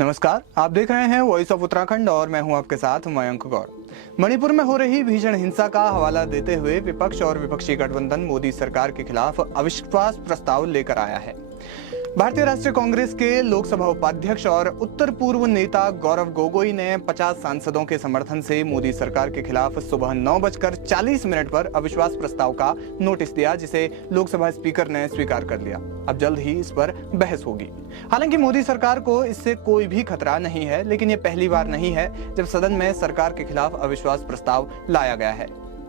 नमस्कार, आप देख रहे हैं वॉइस ऑफ उत्तराखंड और मैं हूं आपके साथ मयंक गौर। मणिपुर में हो रही भीषण हिंसा का हवाला देते हुए विपक्ष और विपक्षी गठबंधन मोदी सरकार के खिलाफ अविश्वास प्रस्ताव लेकर आया है। भारतीय राष्ट्रीय कांग्रेस के लोकसभा उपाध्यक्ष और उत्तर पूर्व नेता गौरव गोगोई ने 50 सांसदों के समर्थन से मोदी सरकार के खिलाफ सुबह 9:40 पर अविश्वास प्रस्ताव का नोटिस दिया, जिसे लोकसभा स्पीकर ने स्वीकार कर लिया। अब जल्द ही इस पर बहस होगी। हालांकि मोदी सरकार को इससे कोई भी खतरा नहीं है, लेकिन ये पहली बार नहीं है जब सदन में सरकार के खिलाफ अविश्वास प्रस्ताव लाया गया है।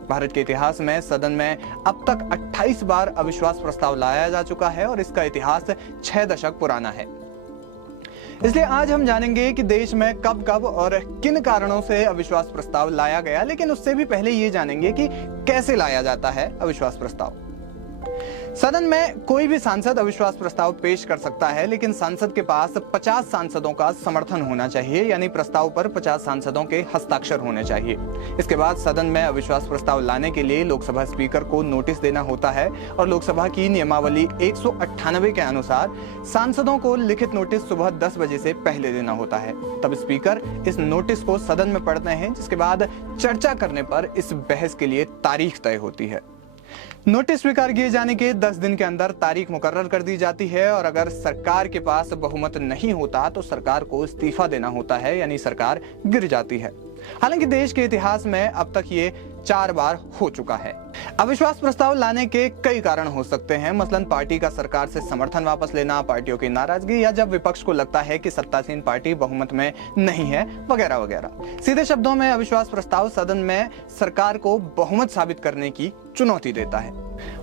भारत के इतिहास में सदन में अब तक 28 बार अविश्वास प्रस्ताव लाया जा चुका है और इसका इतिहास 6 दशक पुराना है। इसलिए आज हम जानेंगे कि देश में कब कब और किन कारणों से अविश्वास प्रस्ताव लाया गया, लेकिन उससे भी पहले ये जानेंगे कि कैसे लाया जाता है अविश्वास प्रस्ताव। सदन में कोई भी सांसद अविश्वास प्रस्ताव पेश कर सकता है, लेकिन सांसद के पास 50 सांसदों का समर्थन होना चाहिए, यानी प्रस्ताव पर 50 सांसदों के हस्ताक्षर होने चाहिए। इसके बाद सदन में अविश्वास प्रस्ताव लाने के लिए लोकसभा स्पीकर को नोटिस देना होता है और लोकसभा की नियमावली 198 के अनुसार सांसदों को लिखित नोटिस सुबह 10 बजे से पहले देना होता है। तब स्पीकर इस नोटिस को सदन में पढ़ते हैं, जिसके बाद चर्चा करने पर इस बहस के लिए तारीख तय होती है। नोटिस स्वीकार किए जाने के 10 दिन के अंदर तारीख मुकर्रर कर दी जाती है और अगर सरकार के पास बहुमत नहीं होता तो सरकार को इस्तीफा देना होता है, यानी सरकार गिर जाती है। हालांकि देश के इतिहास में अब तक ये 4 बार हो चुका है। अविश्वास प्रस्ताव लाने के कई कारण हो सकते हैं, मसलन पार्टी का सरकार से समर्थन वापस लेना, पार्टियों की नाराजगी, या जब विपक्ष को लगता है कि सत्तासीन पार्टी बहुमत में नहीं है, वगैरह वगैरह। सीधे शब्दों में अविश्वास प्रस्ताव सदन में सरकार को बहुमत साबित करने की चुनौती देता है।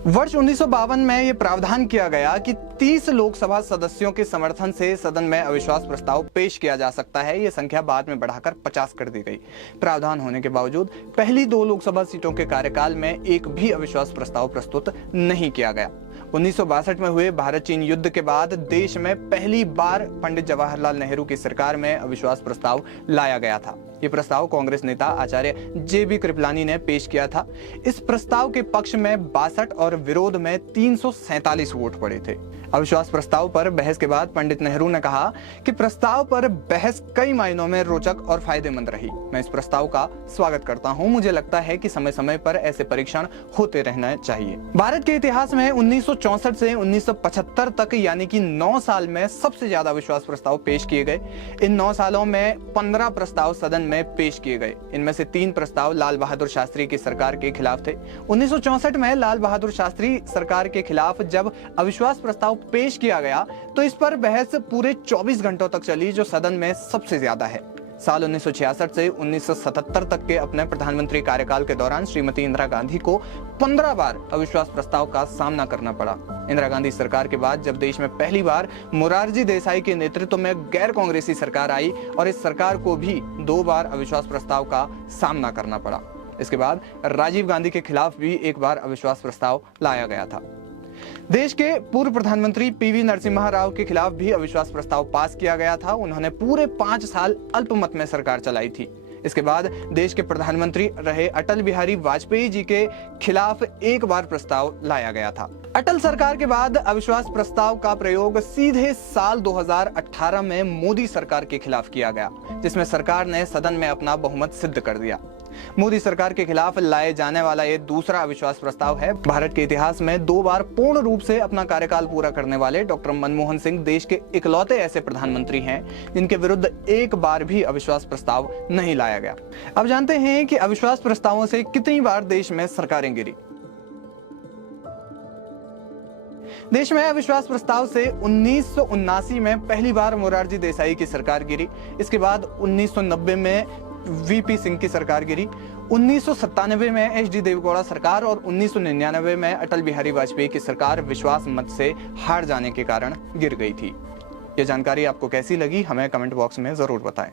वर्ष 1952 में यह प्रावधान किया गया कि 30 लोकसभा सदस्यों के समर्थन से सदन में अविश्वास प्रस्ताव पेश किया जा सकता है। यह संख्या बाद में बढ़ाकर 50 कर दी गई। प्रावधान होने के बावजूद पहली 2 लोकसभा सीटों के कार्यकाल में एक भी अविश्वास प्रस्ताव प्रस्तुत नहीं किया गया। 1962 में हुए भारत चीन युद्ध के बाद देश में पहली बार पंडित जवाहरलाल नेहरू की सरकार में अविश्वास प्रस्ताव लाया गया था। ये प्रस्ताव कांग्रेस नेता आचार्य जे.बी. कृपलानी ने पेश किया था। इस प्रस्ताव के पक्ष में 62 और विरोध में 347 वोट पड़े थे। अविश्वास प्रस्ताव पर बहस के बाद पंडित नेहरू ने कहा कि प्रस्ताव पर बहस कई मायनों में रोचक और फायदेमंद रही। मैं इस प्रस्ताव का स्वागत करता हूं। मुझे लगता है कि समय समय पर ऐसे परीक्षण होते रहना चाहिए। भारत के इतिहास में 1964 से 1975 तक, यानी कि 9 साल में सबसे ज्यादा अविश्वास प्रस्ताव पेश किए गए। इन 9 सालों में 15 प्रस्ताव सदन में पेश किए गए। इनमें से 3 प्रस्ताव लाल बहादुर शास्त्री की सरकार के खिलाफ थे। 1964 में लाल बहादुर शास्त्री सरकार के खिलाफ जब अविश्वास प्रस्ताव पेश किया गया तो इस पर बहस पूरे 24 घंटों तक चली, जो सदन में सबसे ज्यादा है। साल 1966 से 1977 तक के अपने प्रधानमंत्री कार्यकाल के दौरान श्रीमती इंदिरा गांधी को 15 बार अविश्वास प्रस्ताव का सामना करना पड़ा। इंदिरा गांधी सरकार के बाद जब देश में पहली बार मोरारजी देसाई के नेतृत्व में गैर कांग्रेसी सरकार आई और इस सरकार को भी 2 बार अविश्वास प्रस्ताव का सामना करना पड़ा। इसके बाद राजीव गांधी के खिलाफ भी एक बार अविश्वास प्रस्ताव लाया गया था। देश के पूर्व प्रधानमंत्री पीवी नरसिम्हा राव के खिलाफ भी अविश्वास प्रस्ताव पास किया गया था। उन्होंने पूरे 5 साल अल्पमत में सरकार चलाई थी। इसके बाद देश के प्रधानमंत्री रहे अटल बिहारी वाजपेयी जी के खिलाफ एक बार प्रस्ताव लाया गया था। अटल सरकार के बाद अविश्वास प्रस्ताव का प्रयोग सीधे साल 2018 में मोदी सरकार के खिलाफ किया गया, जिसमें सरकार ने सदन में अपना बहुमत सिद्ध कर दिया। मोदी सरकार के खिलाफ लाए जाने वाला ये दूसरा अविश्वास प्रस्ताव है। भारत के इतिहास में 2 बार पूर्ण रूप से अपना कार्यकाल पूरा करने वाले डॉक्टर मनमोहन सिंह देश के इकलौते ऐसे प्रधानमंत्री हैं जिनके विरुद्ध एक बार भी अविश्वास प्रस्ताव नहीं लाया गया। अब जानते हैं कि अविश्वास प्रस्तावों से कितनी बार देश में सरकारें गिरी। देश में अविश्वास प्रस्ताव से 1979 में पहली बार मोरारजी देसाई की सरकार गिरी। इसके बाद 1990 में वीपी सिंह की सरकार गिरी। 1997 में एच.डी. देवेगौड़ा सरकार और 1999 में अटल बिहारी वाजपेयी की सरकार विश्वास मत से हार जाने के कारण गिर गई थी। ये जानकारी आपको कैसी लगी, हमें कमेंट बॉक्स में जरूर बताएं।